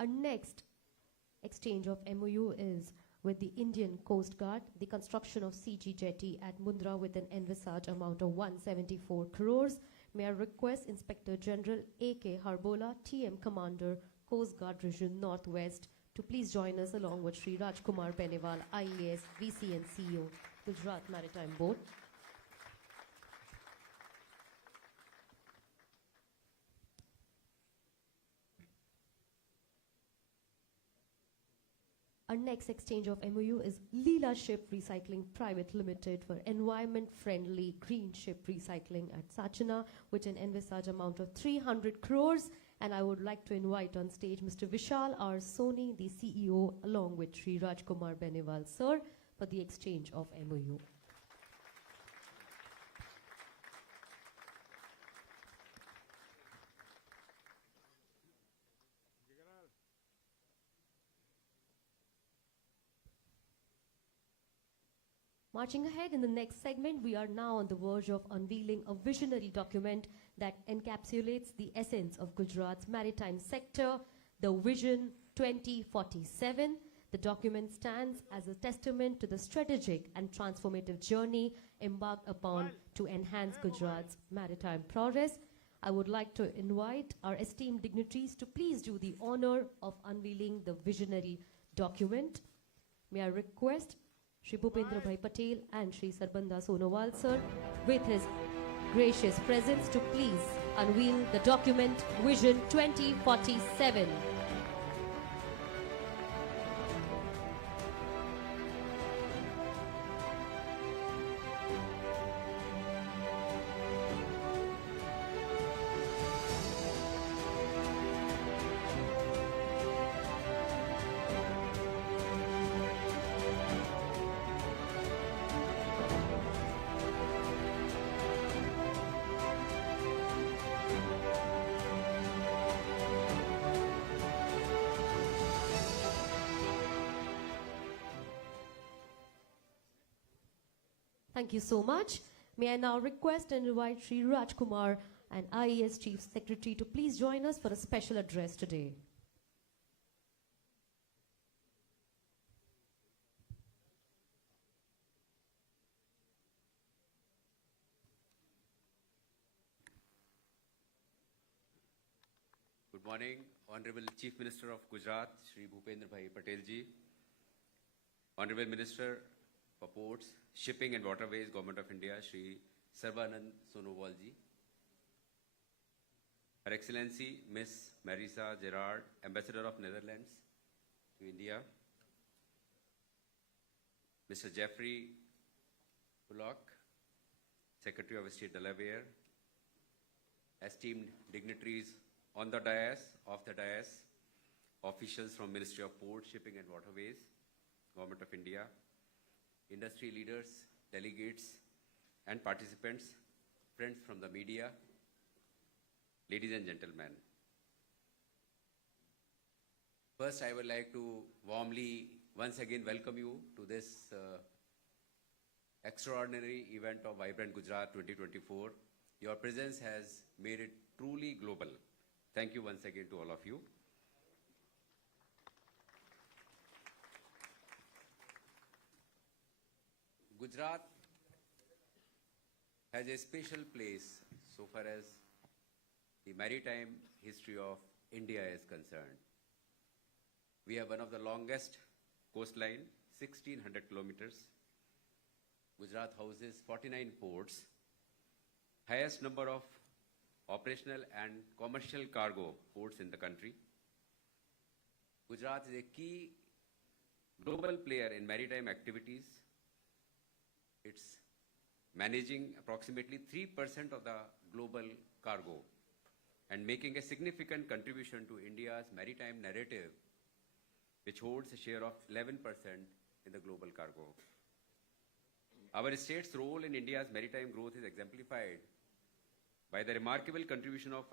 Our next exchange of MOU is with the Indian Coast Guard, the construction of CG jetty at Mundra with an envisaged amount of 174 crores. May I request Inspector General A.K. Harbola, TM Commander, Coast Guard Region Northwest, to please join us along with Sri Rajkumar Benewal, IAS, VC and CEO, Gujarat Maritime Board. Our next exchange of MOU is Leela Ship Recycling Private Limited for environment-friendly green ship recycling at Sachana with an envisaged amount of 300 crores. And I would like to invite on stage Mr. Vishal R. Soni, the CEO, along with Sri Rajkumar Benewal, sir, for the exchange of MOU. Marching ahead in the next segment, we are now on the verge of unveiling a visionary document that encapsulates the essence of Gujarat's maritime sector, the Vision 2047. The document stands as a testament to the strategic and transformative journey embarked upon to enhance Gujarat's maritime progress. I would like to invite our esteemed dignitaries to please do the honor of unveiling the visionary document. May I request Shri Bhupendra Bhai Patel and Shri Sarbanda Sonowal sir, with his gracious presence, to please unveil the document Vision 2047. Thank you so much. May I now request and invite Sri Rajkumar and IAS Chief Secretary to please join us for a special address today. Good morning, Honorable Chief Minister of Gujarat, Shri Bhupendra Bhai Patel ji, Honorable Minister for Ports, Shipping and Waterways, Government of India, Shri Sarbanand Sonowal ji, Her Excellency Miss Marisa Gerard, Ambassador of Netherlands to India, Mr. Jeffrey Bullock, Secretary of State Delaware, esteemed dignitaries on the dais, off the dais, officials from Ministry of Ports, Shipping and Waterways, Government of India, industry leaders, delegates and participants, friends from the media, ladies and gentlemen. First, I would like to warmly once again welcome you to this extraordinary event of Vibrant Gujarat 2024. Your presence has made it truly global. Thank you once again to all of you. Gujarat has a special place so far as the maritime history of India is concerned. We have one of the longest coastline, 1600 kilometers. Gujarat houses 49 ports, highest number of operational and commercial cargo ports in the country. Gujarat is a key global player in maritime activities. It's managing approximately 3% of the global cargo and making a significant contribution to India's maritime narrative, which holds a share of 11% in the global cargo. Our state's role in India's maritime growth is exemplified by the remarkable contribution of,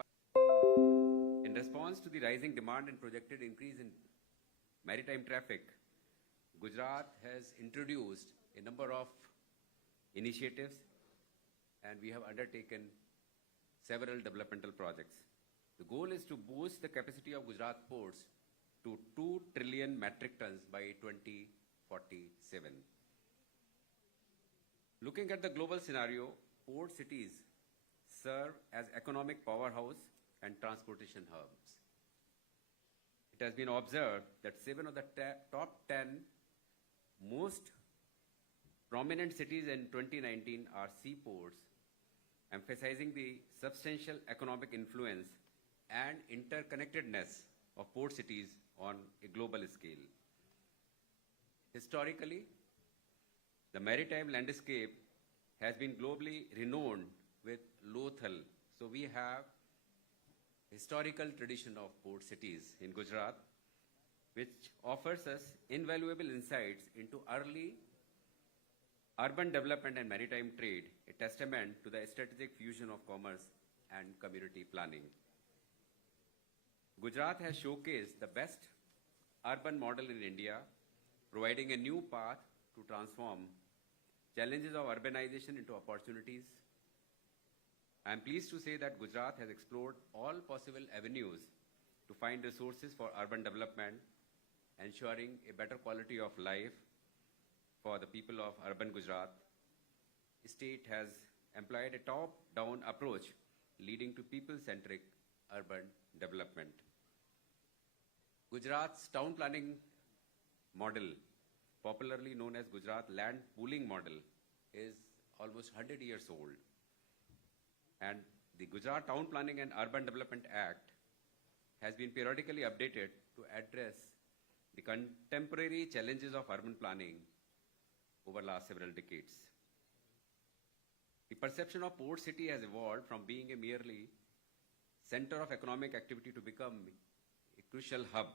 in response to the rising demand and projected increase in maritime traffic, Gujarat has introduced a number of initiatives and we have undertaken several developmental projects. The goal is to boost the capacity of Gujarat ports to 2 trillion metric tons by 2047. Looking at the global scenario, port cities serve as economic powerhouse and transportation hubs. It has been observed that 7 of the top 10 most prominent cities in 2019 are seaports, emphasizing the substantial economic influence and interconnectedness of port cities on a global scale. Historically, the maritime landscape has been globally renowned with Lothal. So we have historical tradition of port cities in Gujarat, which offers us invaluable insights into early urban development and maritime trade, a testament to the strategic fusion of commerce and community planning. Gujarat has showcased the best urban model in India, providing a new path to transform challenges of urbanization into opportunities. I am pleased to say that Gujarat has explored all possible avenues to find resources for urban development, ensuring a better quality of life for the people of urban Gujarat. The state has employed a top-down approach leading to people-centric urban development. Gujarat's town planning model, popularly known as Gujarat Land Pooling Model, is almost 100 years old. And the Gujarat Town Planning and Urban Development Act has been periodically updated to address the contemporary challenges of urban planning over the last several decades. The perception of port city has evolved from being a merely center of economic activity to become a crucial hub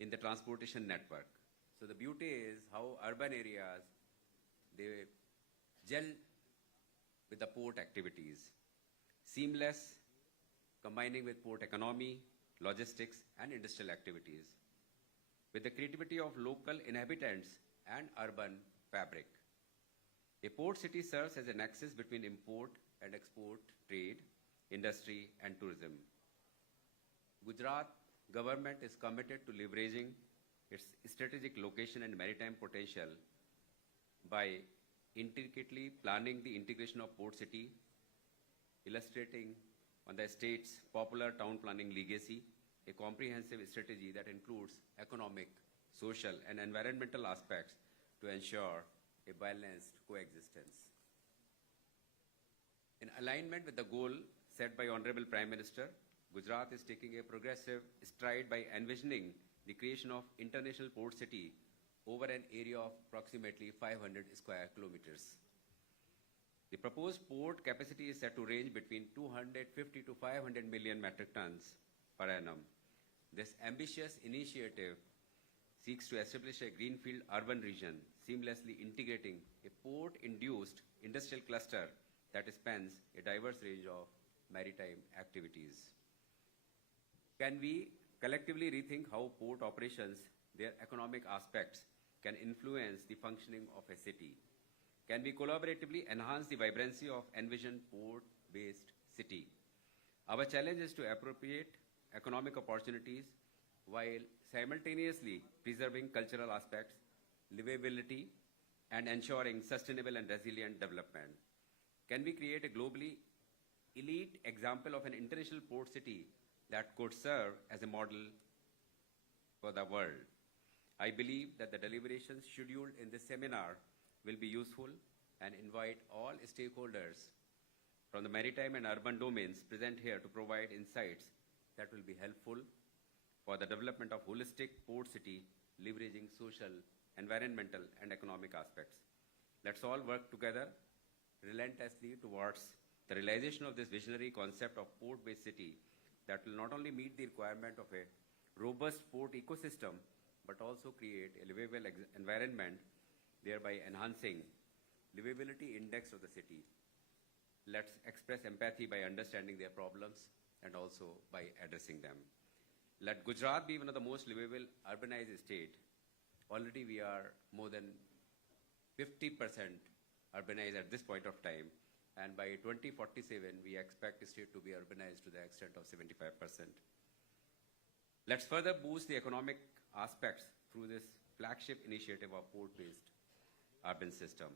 in the transportation network. So the beauty is how urban areas, they gel with the port activities, seamless, combining with port economy, logistics, and industrial activities, with the creativity of local inhabitants and urban fabric. A port city serves as a nexus between import and export trade, industry, and tourism. Gujarat government is committed to leveraging its strategic location and maritime potential by intricately planning the integration of port city, illustrating on the state's popular town planning legacy, a comprehensive strategy that includes economic, social, and environmental aspects to ensure a balanced coexistence. In alignment with the goal set by Honorable Prime Minister, Gujarat is taking a progressive stride by envisioning the creation of international port city over an area of approximately 500 square kilometers. The proposed port capacity is set to range between 250 to 500 million metric tons per annum. This ambitious initiative seeks to establish a greenfield urban region, seamlessly integrating a port-induced industrial cluster that spans a diverse range of maritime activities. Can we collectively rethink how port operations, their economic aspects, can influence the functioning of a city? Can we collaboratively enhance the vibrancy of envisioned port-based city? Our challenge is to appropriate economic opportunities while simultaneously preserving cultural aspects, livability, and ensuring sustainable and resilient development. Can we create a globally elite example of an international port city that could serve as a model for the world? I believe that the deliberations scheduled in this seminar will be useful and invite all stakeholders from the maritime and urban domains present here to provide insights that will be helpful for the development of holistic port city, leveraging social, environmental, and economic aspects. Let's all work together relentlessly towards the realization of this visionary concept of port-based city that will not only meet the requirement of a robust port ecosystem, but also create a livable environment, thereby enhancing livability index of the city. Let's express empathy by understanding their problems and also by addressing them. Let Gujarat be one of the most livable urbanized state. Already we are more than 50% urbanized at this point of time, and by 2047 we expect the state to be urbanized to the extent of 75%. Let's further boost the economic aspects through this flagship initiative of port-based urban system.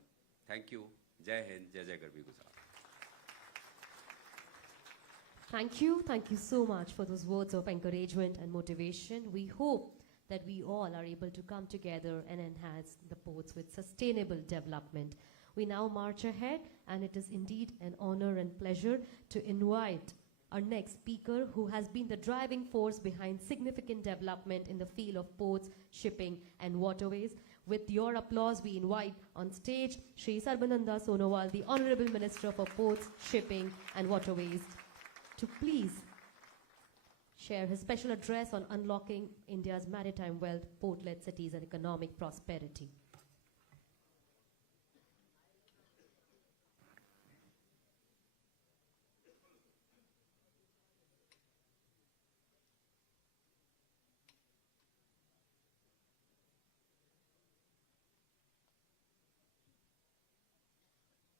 Thank you. Jai Hind, Jai Jai Garbi Gujarat. Thank you. Thank you so much for those words of encouragement and motivation. We hope that we all are able to come together and enhance the ports with sustainable development. We now march ahead, and it is indeed an honor and pleasure to invite our next speaker, who has been the driving force behind significant development in the field of ports, shipping, and waterways. With your applause, we invite on stage Shri Sarbananda Sonowal, the Honorable Minister for Ports, Shipping, and Waterways, to please share his special address on unlocking India's maritime wealth, port-led cities, and economic prosperity.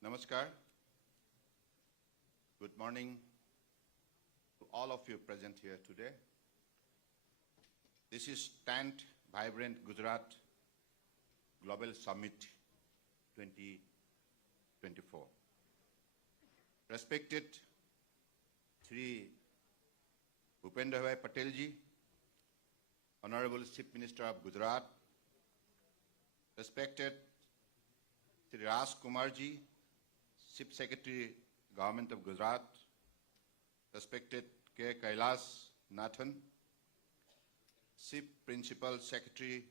Namaskar. Good morning to all of you present here today. This is 10th Vibrant Gujarat Global Summit 2024. Respected Sri Bhupendra Patel ji, Honorable Chief Minister of Gujarat, respected Sri Raj Kumar ji, Chief Secretary, Government of Gujarat, respected K. Kailas Nathan, Chief Principal Secretary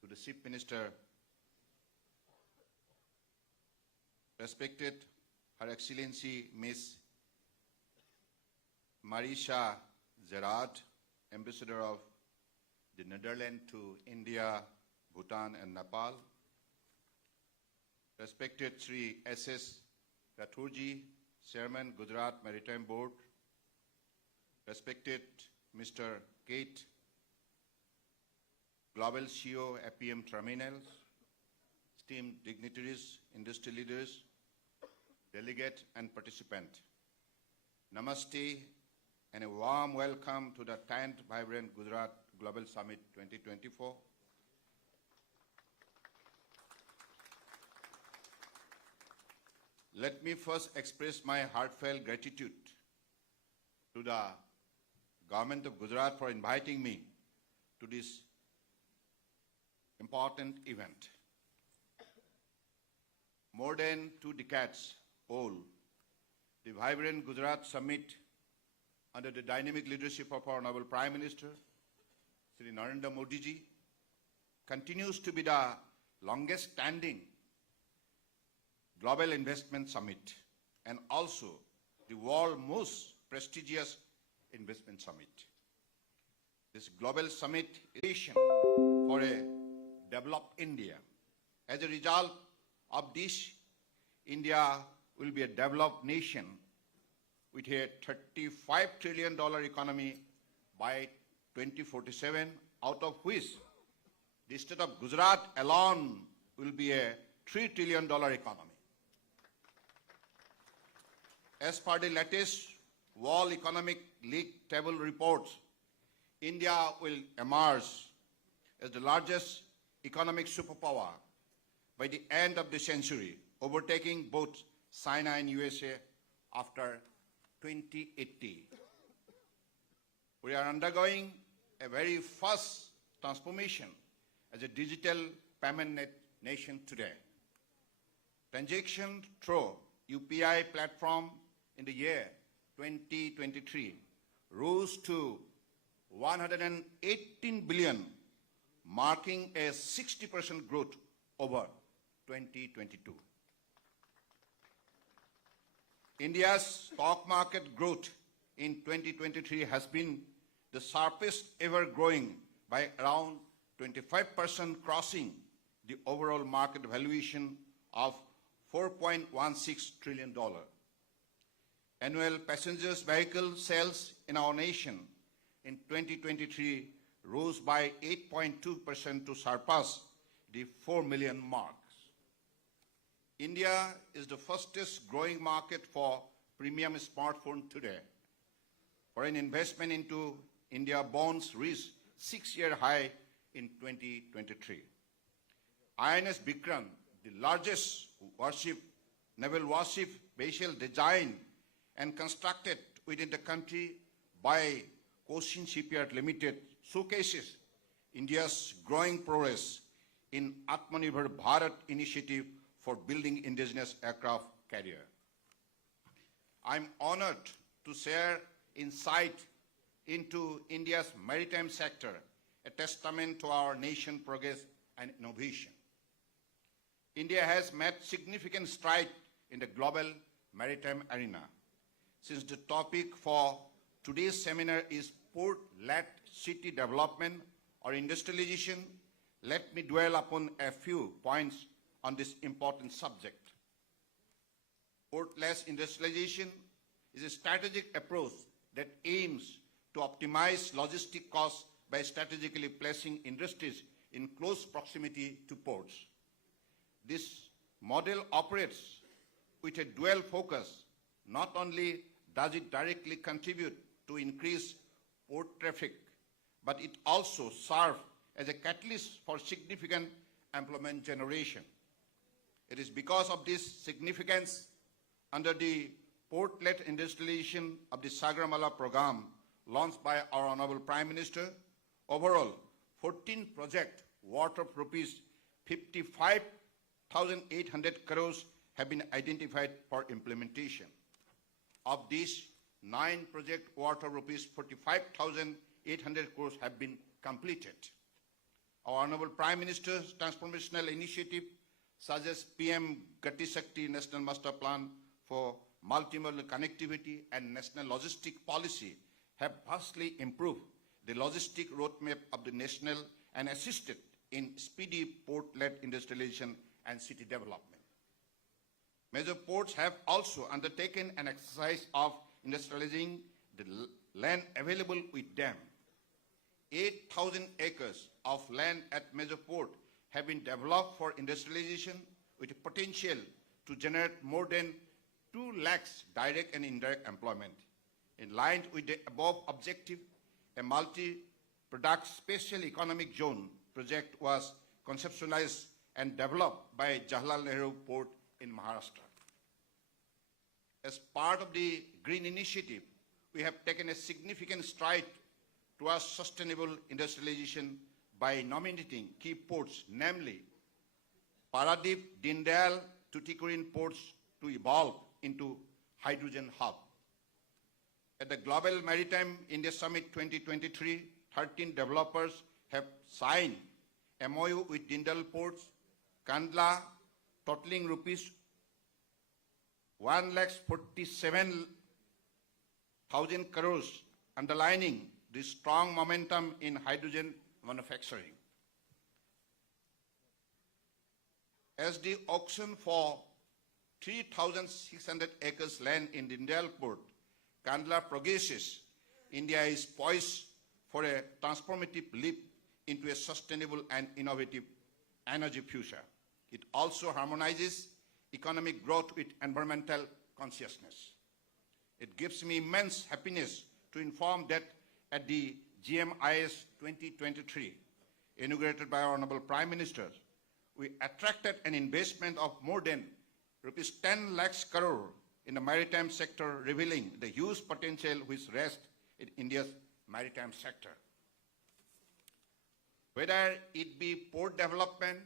to the Chief Minister, respected Her Excellency Miss Marisha Gerard, Ambassador of the Netherlands to India, Bhutan and Nepal, respected Sri S.S. Rathurji, Chairman, Gujarat Maritime Board, respected Mr. Kate, Global CEO, APM Terminals, esteemed dignitaries, industry leaders, delegate and participant. Namaste and a warm welcome to the 10th Vibrant Gujarat Global Summit 2024. Let me first express my heartfelt gratitude to the Government of Gujarat for inviting me to this important event. More than 2 decades old, the Vibrant Gujarat Summit, under the dynamic leadership of our Honorable Prime Minister, Sri Narendra Modi ji, continues to be the longest standing Global Investment Summit and also the world's most prestigious investment summit. This global summit is a vision for a developed India. As a result of this, India will be a developed nation with a $35 trillion economy by 2047, out of which the state of Gujarat alone will be a $3 trillion economy. As per the latest World Economic League table reports, India will emerge as the largest economic superpower by the end of the century, overtaking both China and USA after 2080. We are undergoing a very fast transformation as a digital payment nation today. Transactions through UPI platform in the year 2023 rose to 118 billion, marking a 60% growth over 2022. India's stock market growth in 2023 has been the sharpest ever, growing by around 25%, crossing the overall market valuation of $4.16 trillion. Annual passengers vehicle sales in our nation in 2023 rose by 8.2% to surpass the 4 million mark. India is the fastest growing market for premium smartphone today. Foreign investment into India bonds reached 6-year high in 2023. INS Vikram, the largest naval warship vessel designed and constructed within the country by Cochin Shipyard Limited, showcases India's growing progress in Atmanirbhar Bharat initiative for building indigenous aircraft carrier. I'm honored to share insight into India's maritime sector, a testament to our nation's progress and innovation. India has made significant strides in the global maritime arena. Since the topic for today's seminar is port-led city development or industrialization, let me dwell upon a few points on this important subject. Port-led industrialization is a strategic approach that aims to optimize logistic costs by strategically placing industries in close proximity to ports. This model operates with a dual focus. Not only does it directly contribute to increased port traffic, but it also serves as a catalyst for significant employment generation. It is because of this significance, under the port-led industrialization of the Sagramala program launched by our Honorable Prime Minister, overall 14 projects worth of rupees 55,800 crores have been identified for implementation. Of these, 9 projects worth of rupees 45,800 crores have been completed. Our Honorable Prime Minister's transformational initiative, such as PM Gati Shakti National Master Plan for Multimodal Connectivity and National Logistic Policy, have vastly improved the logistic roadmap of the national and assisted in speedy port-led industrialization and city development. Major ports have also undertaken an exercise of industrializing the land available with them. 8,000 acres of land at major port have been developed for industrialization with a potential to generate more than 2 lakhs direct and indirect employment. In line with the above objective, a multi-product special economic zone project was conceptualized and developed by Jawaharlal Nehru Port in Maharashtra. As part of the Green Initiative, we have taken a significant stride towards sustainable industrialization by nominating key ports, namely Paradip, Dindayal, Tuticorin ports to evolve into hydrogen hub. At the Global Maritime India Summit 2023, 13 developers have signed MOU with Dindal ports, Kandla, totaling rupees 1,47,000 crores, underlining the strong momentum in hydrogen manufacturing. As the auction for 3,600 acres land in Dindayal port, Kandla progresses, India is poised for a transformative leap into a sustainable and innovative energy future. It also harmonizes economic growth with environmental consciousness. It gives me immense happiness to inform that at the GMIS 2023, inaugurated by our Honorable Prime Minister, we attracted an investment of more than rupees 10 lakhs crore in the maritime sector, revealing the huge potential which rests in India's maritime sector. Whether it be port development,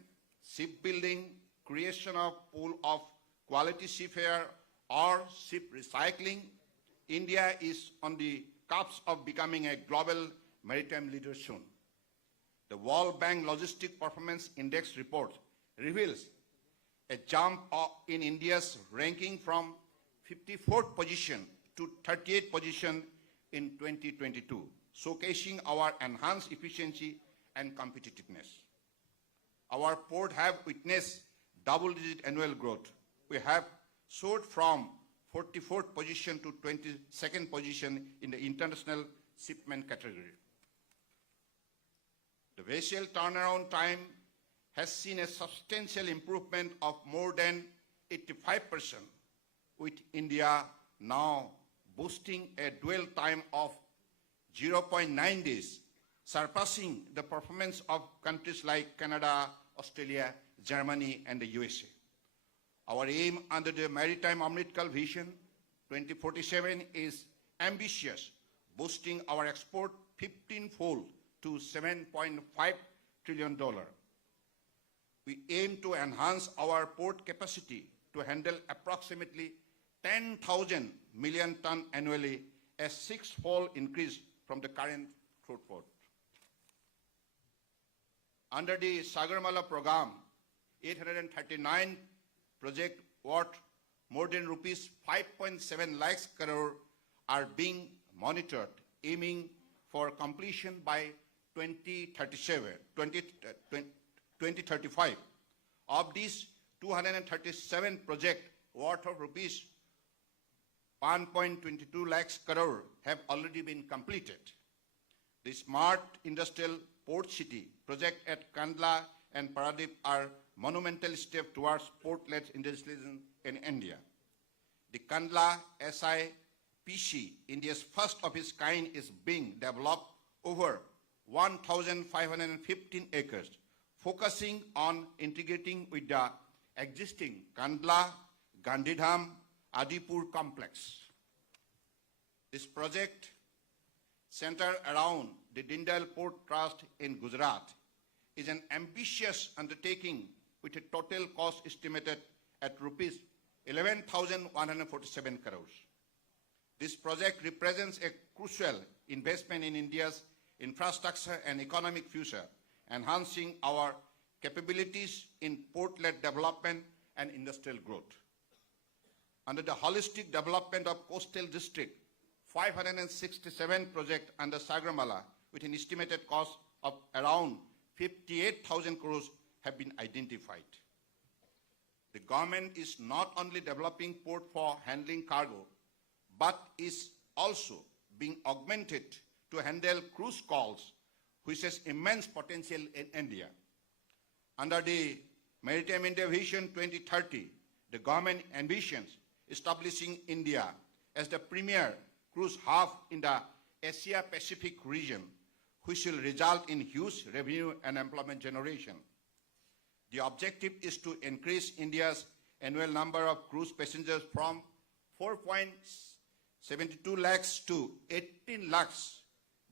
shipbuilding, creation of pool of quality seafarer, or ship recycling, India is on the cusp of becoming a global maritime leader soon. The World Bank Logistic Performance Index report reveals a jump in India's ranking from 54th position to 38th position in 2022, showcasing our enhanced efficiency and competitiveness. Our port have witnessed double-digit annual growth. We have soared from 44th position to 22nd position in the international shipment category. The vessel turnaround time has seen a substantial improvement of more than 85%, with India now boasting a dwell time of 0.9 days, surpassing the performance of countries like Canada, Australia, Germany, and the USA. Our aim under the Maritime Amritkal Vision 2047 is ambitious, boosting our export 15-fold to $7.5 trillion. We aim to enhance our port capacity to handle approximately 10,000 million tons annually, a six-fold increase from the current fruit port. Under the Sagarmala program, 839 projects worth more than rupees 5.7 lakhs crore are being monitored, aiming for completion by 2035. Of these, 237 projects worth of rupees 1.22 lakhs crore have already been completed. The Smart Industrial Port City project at Kandla and Paradip are monumental steps towards port-led industrialization in India. The Kandla SIPC, India's first of its kind, is being developed over 1,515 acres, focusing on integrating with the existing Kandla, Gandhinagar, Adipur complex. This project, centered around the Dindal Port Trust in Gujarat, is an ambitious undertaking with a total cost estimated at rupees 11,147 crores. This project represents a crucial investment in India's infrastructure and economic future, enhancing our capabilities in port-led development and industrial growth. Under the holistic development of coastal district, 567 projects under Sagarmala with an estimated cost of around 58,000 crores have been identified. The government is not only developing port for handling cargo, but is also being augmented to handle cruise calls, which has immense potential in India. Under the Maritime India Vision 2030, the government ambitions establishing India as the premier cruise hub in the Asia-Pacific region, which will result in huge revenue and employment generation. The objective is to increase India's annual number of cruise passengers from 4.72 lakhs to 18 lakhs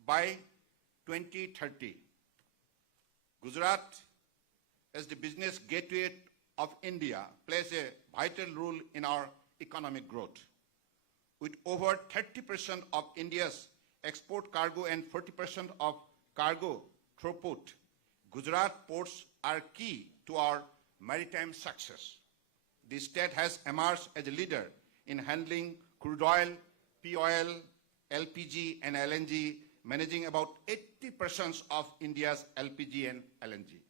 by 2030. Gujarat, as the business gateway of India, plays a vital role in our economic growth. With over 30% of India's export cargo and 40% of cargo throughput, Gujarat ports are key to our maritime success. The state has emerged as a leader in handling crude oil, P-oil, LPG, and LNG, managing about 80% of India's LPG and LNG.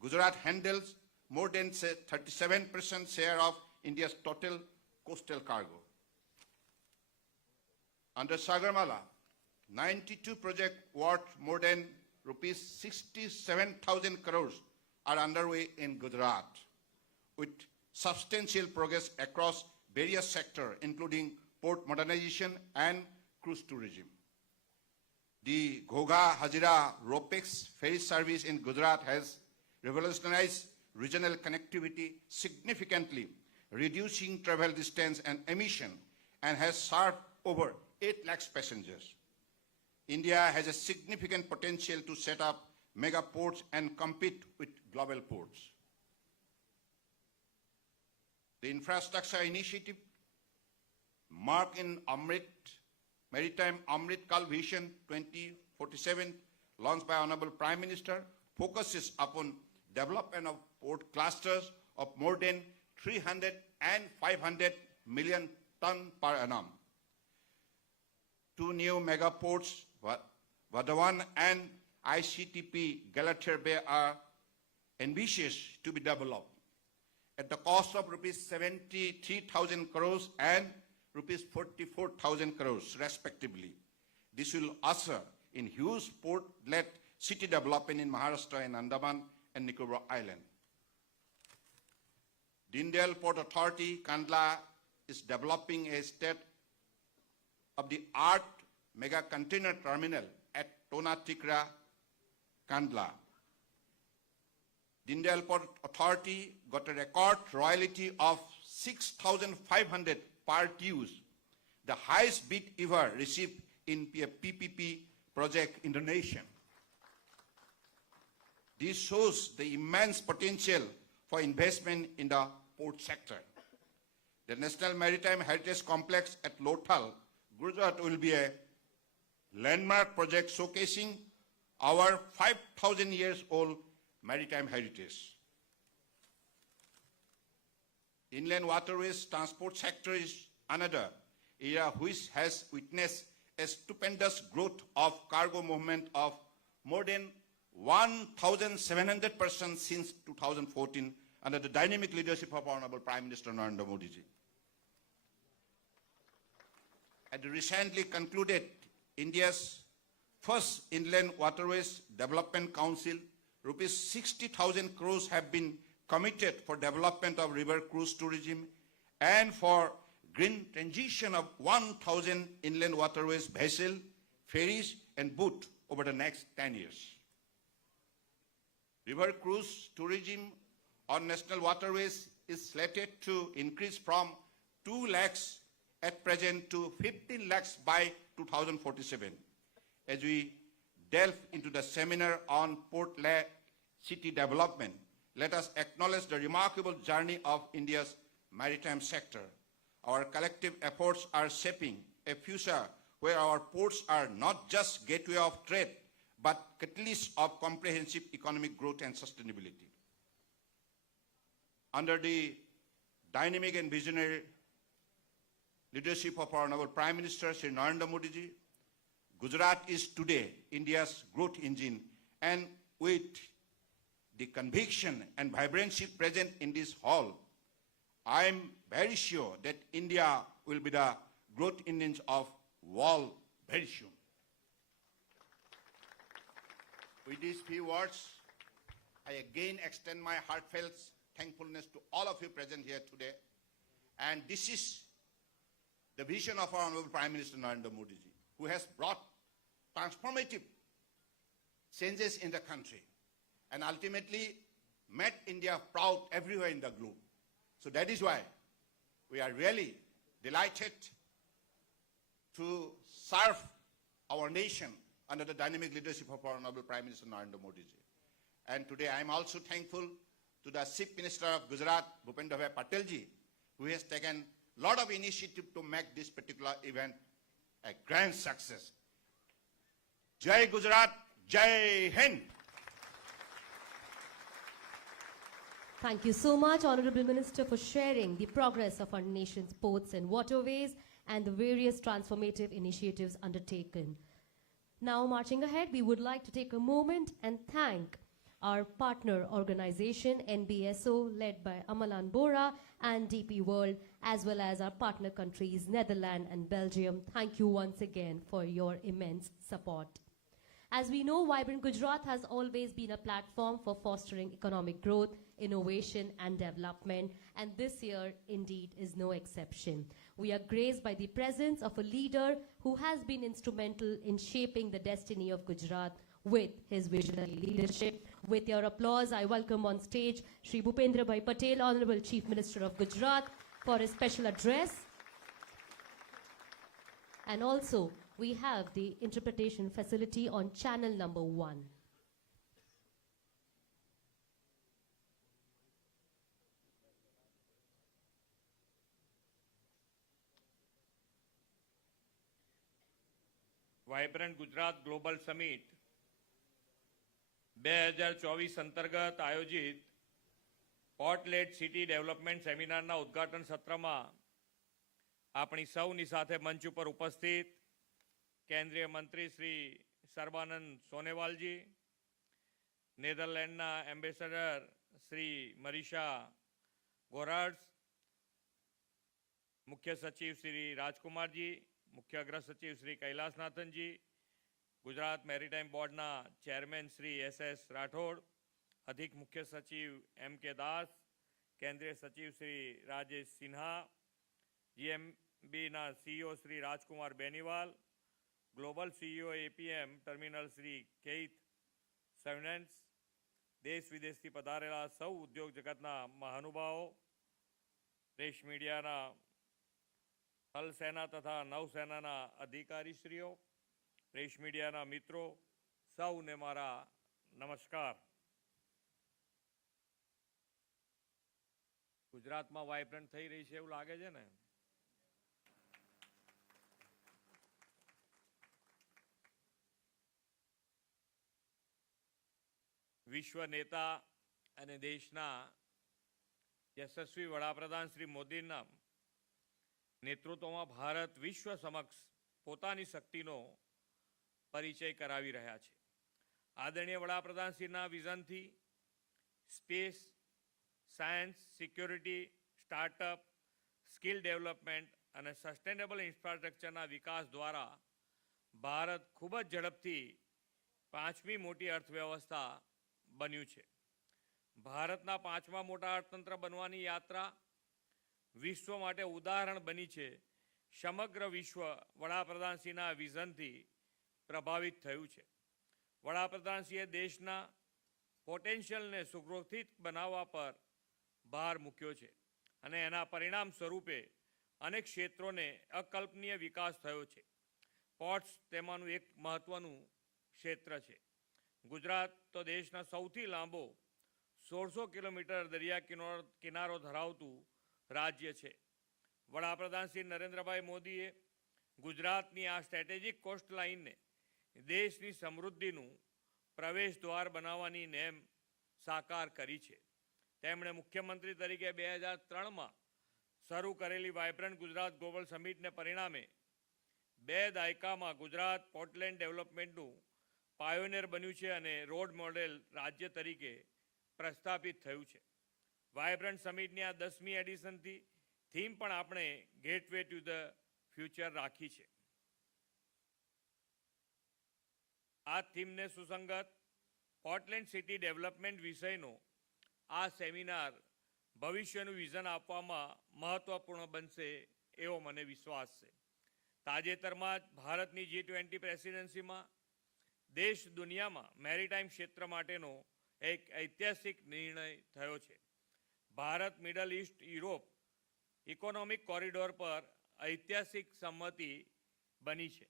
Gujarat handles more than 37% share of India's total coastal cargo. Under Sagarmala, 92 projects worth more than rupees 67,000 crores are underway in Gujarat, with substantial progress across various sectors, including port modernization and cruise tourism. The Ghogha Hazira Ropex ferry service in Gujarat has revolutionized regional connectivity significantly, reducing travel distance and emission, and has served over 8 lakhs passengers. India has a significant potential to set up mega ports and compete with global ports. The infrastructure initiative marked in Maritime Amritkal Vision 2047, launched by Honorable Prime Minister, focuses upon development of port clusters of more than 300 and 500 million tons per annum. 2 new mega ports, Vadhavan and ICTP Galathir Bay, are ambitious to be developed at the cost of rupees 73,000 crores and rupees 44,000 crores respectively. This will usher in huge port-led city development in Maharashtra and Andaman and Nicobar Island. Dindal Port Authority, Kandla, is developing a state-of-the-art mega container terminal at Tona Tikra, Kandla. Dindal Port Authority got a record royalty of 6,500 per TEUs, the highest bid ever received in a PPP project in the nation. This shows the immense potential for investment in the port sector. The National Maritime Heritage Complex at Lothal, Gujarat will be a landmark project showcasing our 5,000 years old maritime heritage. Inland waterways transport sector is another area which has witnessed a stupendous growth of cargo movement of more than 1,700% since 2014 under the dynamic leadership of Honorable Prime Minister Narendra Modi ji. At the recently concluded India's first Inland Waterways Development Council, rupees 60,000 crores have been committed for development of river cruise tourism and for green transition of 1,000 inland waterways vessels, ferries and boat over the next 10 years. River cruise tourism on national waterways is slated to increase from 2 lakhs at present to 15 lakhs by 2047. As we delve into the seminar on port-led city development, let us acknowledge the remarkable journey of India's maritime sector. Our collective efforts are shaping a future where our ports are not just gateway of trade, but catalysts of comprehensive economic growth and sustainability. Under the dynamic and visionary leadership of our Honorable Prime Minister, Shri Narendra Modi ji, Gujarat is today India's growth engine, and with the conviction and vibrancy present in this hall, I am very sure that India will be the growth engine of world very soon. With these few words, I again extend my heartfelt thankfulness to all of you present here today. And this is the vision of our Honorable Prime Minister Narendra Modi ji, who has brought transformative changes in the country and ultimately made India proud everywhere in the globe. So that is why we are really delighted to serve our nation under the dynamic leadership of our Honorable Prime Minister Narendra Modi ji. And today I am also thankful to the Chief Minister of Gujarat, Bhupendra Bhai Patel ji, who has taken a lot of initiative to make this particular event a grand success. Jai Gujarat, Jai Hind. Thank you so much, Honorable Minister, for sharing the progress of our nation's ports and waterways and the various transformative initiatives undertaken. Now, marching ahead, we would like to take a moment and thank our partner organization, NBSO, led by Amalan Bora and DP World, as well as our partner countries, Netherlands and Belgium. Thank you once again for your immense support. As we know, Vibrant Gujarat has always been a platform for fostering economic growth, innovation and development, and this year indeed is no exception. We are graced by the presence of a leader who has been instrumental in shaping the destiny of Gujarat with his visionary leadership. With your applause, I welcome on stage Shri Bhupendra Bhai Patel, Honorable Chief Minister of Gujarat, for his special address. And also, we have the interpretation facility on channel number 1. Vibrant Gujarat global summit 2024 અંતર્ગત આયોજિત port lead city development સેમિનારના ઉદ્ઘાટન સત્રમાં આપણી સૌની સાથે મંચ ઉપર ઉપસ્થિત કેન્દ્રીય મંત્રી શ્રી સર્બાનંદ સોનેવાલજી, નેધરલેન્ડના એમ્બેસેડર શ્રી મરીશા ગોરાર્ડ્સ, મુખ્ય સચિવ શ્રી રાજકુમારજી, મુખ્ય અગ્ર સચિવ શ્રી કૈલાસનાથનજી, ગુજરાત મેરીટાઈમ બોર્ડના ચેરમેન શ્રી SS રાઠોડ, અધિક મુખ્ય સચિવ MK દાસ, કેન્દ્રીય સચિવ શ્રી રાજેશ સિન્હા, GMBના CEO Shri Rajkumar Beniwal, global CEO APM terminal Shri Keith Svendsen, દેશ વિદેશથી પધારેલા સૌ ઉદ્યોગ જગતના મહાનુભાવો, પ્રેસ મીડિયાના થલ સેના તથા નૌસેનાના અધિકારીશ્રીઓ, પ્રેસ મીડિયાના મિત્રો, સૌને મારા નમસ્કાર. ગુજરાતમાં વાઇબ્રન્ટ થઈ રહી છે એવું લાગે છે ને? વિશ્વ નેતા અને દેશના યશસ્વી વડાપ્રધાન શ્રી મોદીના નેતૃત્વમાં ભારત વિશ્વ સમક્ષ પોતાની શક્તિનો પરિચય કરાવી રહ્યા છે. આદરણીય વડાપ્રધાનશ્રીના વિઝનથી space, science, security, startup, skill development અને સસ્ટેનેબલ ઇન્ફ્રાસ્ટ્રક્ચરના વિકાસ દ્વારા ભારત ખૂબ જ ઝડપથી 5મી મોટી અર્થવ્યવસ્થા બન્યું છે. ભારતના 5મા મોટા અર્થતંત્ર બનવાની યાત્રા વિશ્વ માટે ઉદાહરણ બની છે. સમગ્ર વિશ્વ વડાપ્રધાનશ્રીના વિઝનથી પ્રભાવિત થયું છે. વડાપ્રધાનશ્રીએ દેશના પોટેન્શિયલને સુગ્રોથિત બનાવવા પર ભાર મૂક્યો છે અને એના પરિણામ સ્વરૂપે અનેક ક્ષેત્રોને અકલ્પનીય વિકાસ થયો છે. પોર્ટ્સ તેમાંનું એક મહત્વનું ક્ષેત્ર છે. ગુજરાત તો દેશના સૌથી લાંબો 1600 કિલોમીટર દરિયા કિનારો ધરાવતું રાજ્ય છે. વડાપ્રધાન શ્રી નરેન્દ્રભાઈ મોદીએ ગુજરાતની આ સ્ટ્રેટેજિક કોસ્ટ લાઇનને દેશની સમૃદ્ધિનું પ્રવેશ દ્વાર બનાવવાની નેમ સાકાર કરી છે. તેમણે મુખ્યમંત્રી તરીકે 2003માં શરૂ કરેલી વાઇબ્રન્ટ ગુજરાત ગ્લોબલ સમિટને પરિણામે 2 દાયકામાં ગુજરાત પોર્ટલેન્ડ ડેવલપમેન્ટનું પાયોનિયર બન્યું છે અને રોડ મોડેલ રાજ્ય તરીકે પ્રસ્થાપિત થયું છે. વાઇબ્રન્ટ સમિટની આ 10મી એડિશનથી થીમ પણ આપણે ગેટવે ટુ ધ ફ્યુચર રાખી છે. આ થીમને સુસંગત પોર્ટલેન્ડ સિટી ડેવલપમેન્ટ વિષયનો આ સેમિનાર ભવિષ્યનું વિઝન આપવામાં મહત્વપૂર્ણ બનશે એવો મને વિશ્વાસ છે. તાજેતરમાં જ ભારતની G20 પ્રેસિડેન્સીમાં દેશ દુનિયામાં મેરીટાઈમ ક્ષેત્ર માટેનો એક ઐતિહાસિક નિર્ણય થયો છે. Bharat middle east Europe economic corridor પર ઐતિહાસિક સંમતિ બની છે.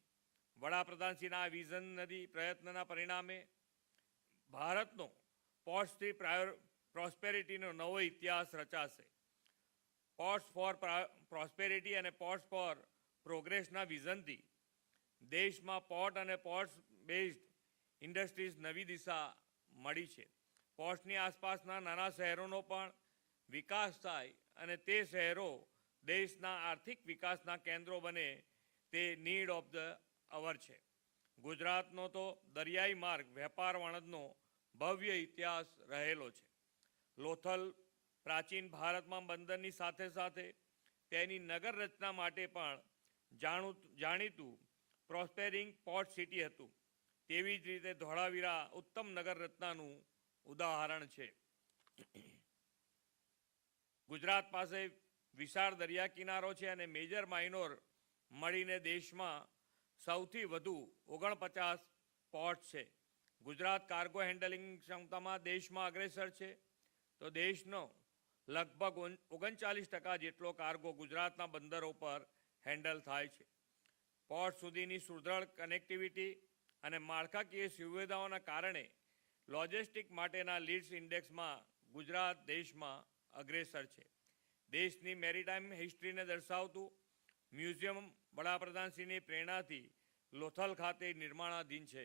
વડાપ્રધાનશ્રીના આ વિઝનરી પ્રયત્નના પરિણામે ભારતનો પોર્ટ્સથી પ્રોસ્પેરિટીનો નવો ઇતિહાસ રચાશે. પોર્ટ્સ ફોર પ્રોસ્પેરિટી અને પોર્ટ્સ ફોર પ્રોગ્રેસના વિઝનથી દેશમાં પોર્ટ અને પોર્ટ્સ બેઝડ ઇન્ડસ્ટ્રીઝ નવી દિશા મળી છે. પોર્ટ્સની આસપાસના નાના શહેરોનો પણ વિકાસ થાય અને તે શહેરો દેશના આર્થિક વિકાસના કેન્દ્રો બને તે નીડ ઓફ ધ અવર છે. ગુજરાતનો તો દરિયાઈ માર્ગ વેપાર વાણિજ્યનો ભવ્ય ઇતિહાસ રહેલો છે. લોથલ પ્રાચીન ભારતમાં બંદરની સાથે સાથે તેની નગર રચના માટે પણ જાણીતું પ્રોસ્પેરિંગ પોર્ટ સિટી હતું. તેવી જ રીતે ધોળાવીરા ઉત્તમ નગર રચનાનું ઉદાહરણ છે. ગુજરાત પાસે વિશાળ દરિયા કિનારો છે અને મેજર માઇનોર મળીને દેશમાં સૌથી વધુ 49 પોર્ટ છે. ગુજરાત કાર્ગો હેન્ડલિંગ ક્ષમતામાં દેશમાં અગ્રેસર છે. તો દેશનો લગભગ 39% જેટલો કાર્ગો ગુજરાતના બંદરો પર હેન્ડલ થાય છે. પોર્ટ સુધીની સુદૃઢ કનેક્ટિવિટી અને માળખાકીય સુવિધાઓના કારણે લોજિસ્ટિક માટેના લીડ્સ ઇન્ડેક્સમાં ગુજરાત દેશમાં અગ્રેસર છે. દેશની મેરીટાઈમ હિસ્ટ્રીને દર્શાવતું મ્યુઝિયમ વડાપ્રધાનશ્રીની પ્રેરણાથી લોથલ ખાતે નિર્માણાધીન છે.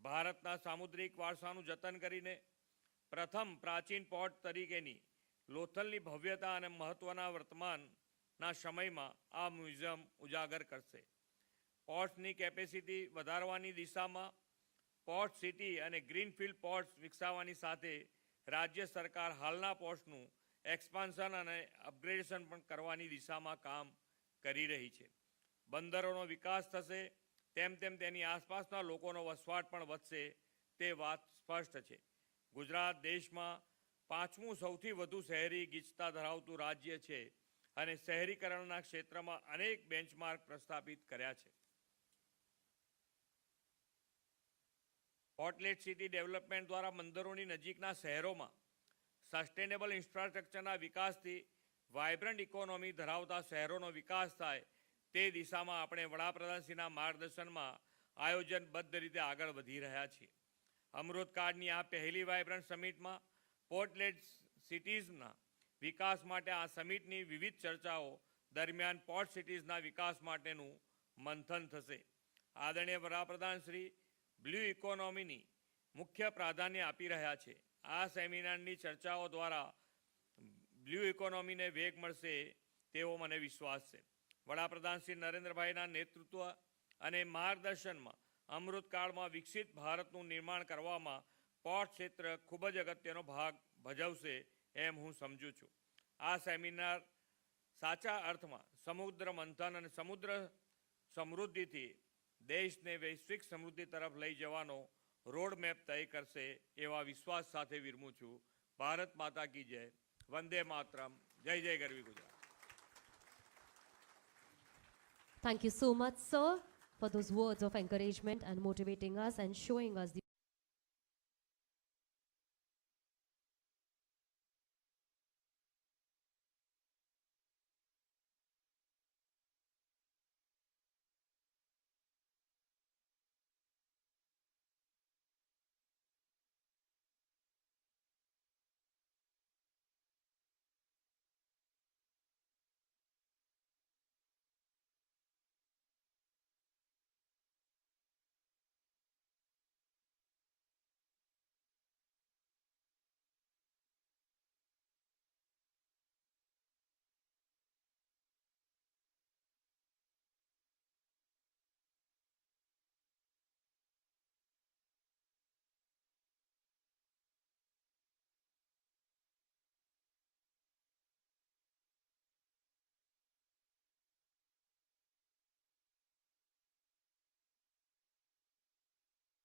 ભારતના સામુદ્રિક વારસાનું જતન કરીને પ્રથમ પ્રાચીન પોર્ટ તરીકેની લોથલની ભવ્યતા અને મહત્ત્વના વર્તમાનના સમયમાં આ મ્યુઝિયમ ઉજાગર કરશે. પોર્ટ્સની કેપેસિટી વધારવાની દિશામાં પોર્ટ સિટી અને ગ્રીનફિલ્ડ પોર્ટ્સ વિકસાવવાની સાથે રાજ્ય સરકાર હાલના પોર્ટ્સનું એક્સપાન્શન અને અપગ્રેડેશન પણ કરવાની દિશામાં કામ કરી રહી છે. બંદરોનો વિકાસ થશે તેમ તેમ તેની આસપાસના લોકોનો વસવાટ પણ વધશે તે વાત સ્પષ્ટ છે. ગુજરાત દેશમાં 5મું સૌથી વધુ શહેરી ગીચતા ધરાવતું રાજ્ય છે અને શહેરીકરણના ક્ષેત્રમાં અનેક બેન્ચમાર્ક પ્રસ્થાપિત કર્યા છે. પોર્ટલેટ સિટી ડેવલપમેન્ટ દ્વારા બંદરોની નજીકના શહેરોમાં સસ્ટેનેબલ ઇન્ફ્રાસ્ટ્રક્ચરના વિકાસથી વાઇબ્રન્ટ ઇકોનોમી ધરાવતા શહેરોનો વિકાસ થાય તે દિશામાં આપણે વડાપ્રધાનશ્રીના માર્ગદર્શનમાં આયોજનબદ્ધ રીતે આગળ વધી રહ્યા છીએ. અમૃતકાળની આ પહેલી વાઇબ્રન્ટ સમિટમાં પોર્ટલેટ સિટીઝના વિકાસ માટે આ સમિટની વિવિધ ચર્ચાઓ દરમિયાન પોર્ટ સિટીઝના વિકાસ માટેનું મંથન થશે. આદરણીય વડાપ્રધાન શ્રી બ્લુ ઇકોનોમીની મુખ્ય પ્રાધાન્ય આપી રહ્યા છે. આ સેમિનારની ચર્ચાઓ દ્વારા બ્લુ ઇકોનોમીને વેગ મળશે તેવો મને વિશ્વાસ છે. વડાપ્રધાન શ્રી નરેન્દ્રભાઈના નેતૃત્વ અને માર્ગદર્શનમાં અમૃતકાળમાં વિકસિત ભારતનું નિર્માણ કરવામાં પોર્ટ ક્ષેત્ર ખૂબ જ અગત્યનો ભાગ ભજવશે એમ હું સમજું છું. આ સેમિનાર સાચા અર્થમાં સમુદ્ર મંથન અને સમુદ્ર સમૃદ્ધિથી દેશને વૈશ્વિક સમૃદ્ધિ તરફ લઈ જવાનો રોડ મેપ તય કરશે એવા વિશ્વાસ સાથે વિરમું છું. ભારત માતા કી જય. વંદે માતરમ. જય જય ગરવી Gujarat. Thank you so much, sir, for those words of encouragement and motivating us and showing us the